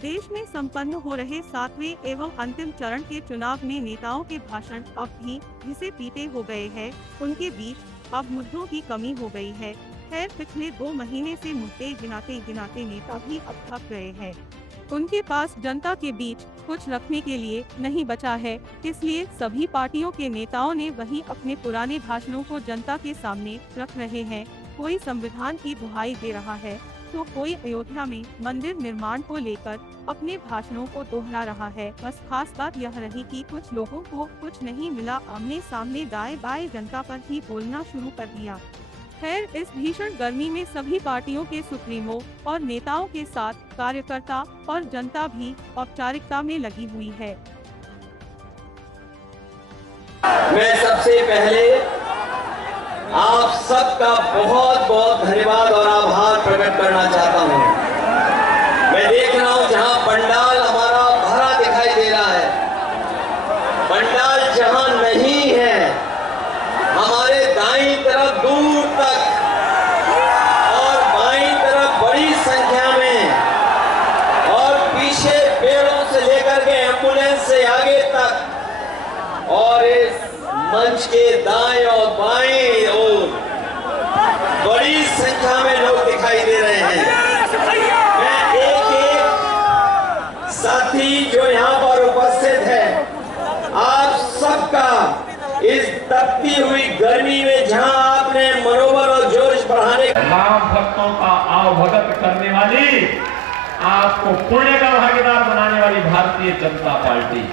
देश में संपन्न हो रहे 7वें एवं अंतिम चरण के चुनाव में नेताओं के भाषण अब भी घिसे पीटे हो गए हैं। उनके बीच अब मुद्दों की कमी हो गई है। खैर, पिछले 2 महीने से मुद्दे गिनाते गिनाते नेता भी अब थक गए हैं। उनके पास जनता के बीच कुछ रखने के लिए नहीं बचा है, इसलिए सभी पार्टियों के नेताओं ने वही अपने पुराने भाषणों को जनता के सामने रख रहे हैं। कोई संविधान की दुहाई दे रहा है, तो कोई अयोध्या में मंदिर निर्माण को लेकर अपने भाषणों को दोहरा रहा है। बस खास बात यह रही कि कुछ लोगों को कुछ नहीं मिला, आमने सामने दाएं बाएं जनता पर ही बोलना शुरू कर दिया। खैर, इस भीषण गर्मी में सभी पार्टियों के सुप्रीमो और नेताओं के साथ कार्यकर्ता और जनता भी औपचारिकता में लगी हुई है। मैं सबसे पहले आप सबका बहुत बहुत धन्यवाद और आभार प्रकट करना चाहता हूं। मैं देख रहा हूं जहां पंडाल हमारा भरा दिखाई दे रहा है, पंडाल जहां नहीं है, हमारे दाईं तरफ दूर तक और बाईं तरफ बड़ी संख्या में और पीछे पेड़ों से लेकर के एम्बुलेंस से आगे तक और इस मंच के दाएं और बाएं ओर बड़ी संख्या में लोग दिखाई दे रहे हैं। मैं एक एक साथी जो यहाँ पर उपस्थित है, आप सबका इस तपती हुई गर्मी में जहां आपने मनोबल और जोश बढ़ाने राम भक्तों का आवभगत करने वाली, आपको पुण्य का भागीदार बनाने वाली भारतीय जनता पार्टी,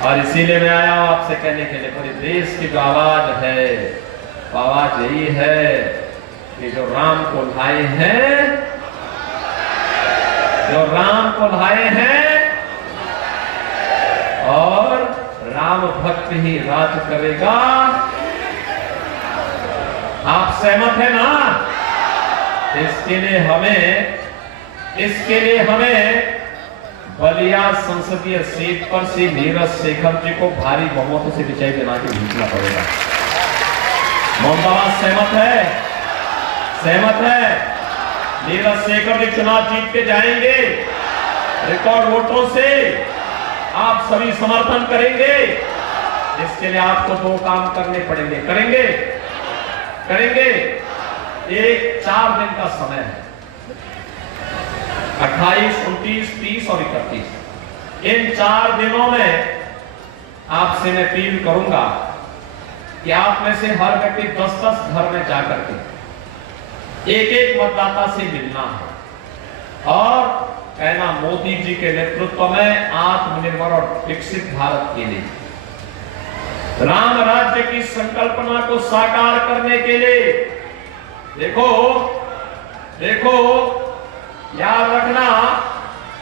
और इसीलिए मैं आया हूं आपसे कहने के लिए, पूरे देश की जो आवाज है, आवाज यही है कि जो राम को लाए हैं, जो राम को लाए हैं और राम भक्त ही राज करेगा। आप सहमत हैं ना? इसके लिए हमें बलिया संसदीय सीट पर श्री नीरज शेखर जी को भारी बहुमत से विजय दिला के जीतना पड़ेगा। मोहम्मदाबाद सहमत है? सहमत है? नीरज शेखर जी चुनाव जीत के जाएंगे रिकॉर्ड वोटों से। आप सभी समर्थन करेंगे। इसके लिए आपको 2 काम करने पड़ेंगे। करेंगे। एक 4 दिन का समय है, 28, 29, 30 और 31। इन 4 दिनों में आपसे मैं अपील करूंगा कि आप में से हर व्यक्ति 10-10 घर में जाकर के एक मतदाता से मिलना है और कहना, मोदी जी के नेतृत्व में आत्मनिर्भर और विकसित भारत के लिए, राम राज्य की संकल्पना को साकार करने के लिए, देखो याद रखना,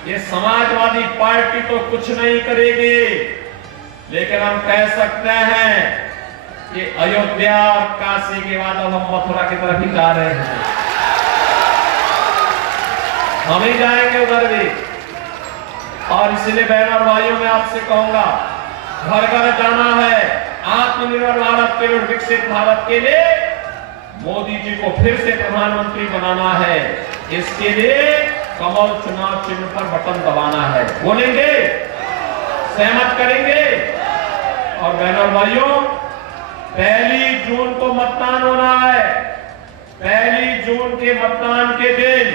ये समाजवादी पार्टी तो कुछ नहीं करेगी, लेकिन हम कह सकते हैं कि अयोध्या और काशी के बाद अब हम मथुरा की तरफ ही जा रहे हैं। हम ही जाएंगे उधर भी। और इसलिए बहनों और भाइयों, मैं आपसे कहूंगा, घर घर जाना है, आत्मनिर्भर भारत के लिए, विकसित भारत के लिए मोदी जी को फिर से प्रधानमंत्री बनाना है। इसके लिए कमल चुनाव चिन्ह पर बटन दबाना है। बोलेंगे? सहमत करेंगे? और बहनों और भाइयों, 1 जून को मतदान होना है। 1 जून के मतदान के दिन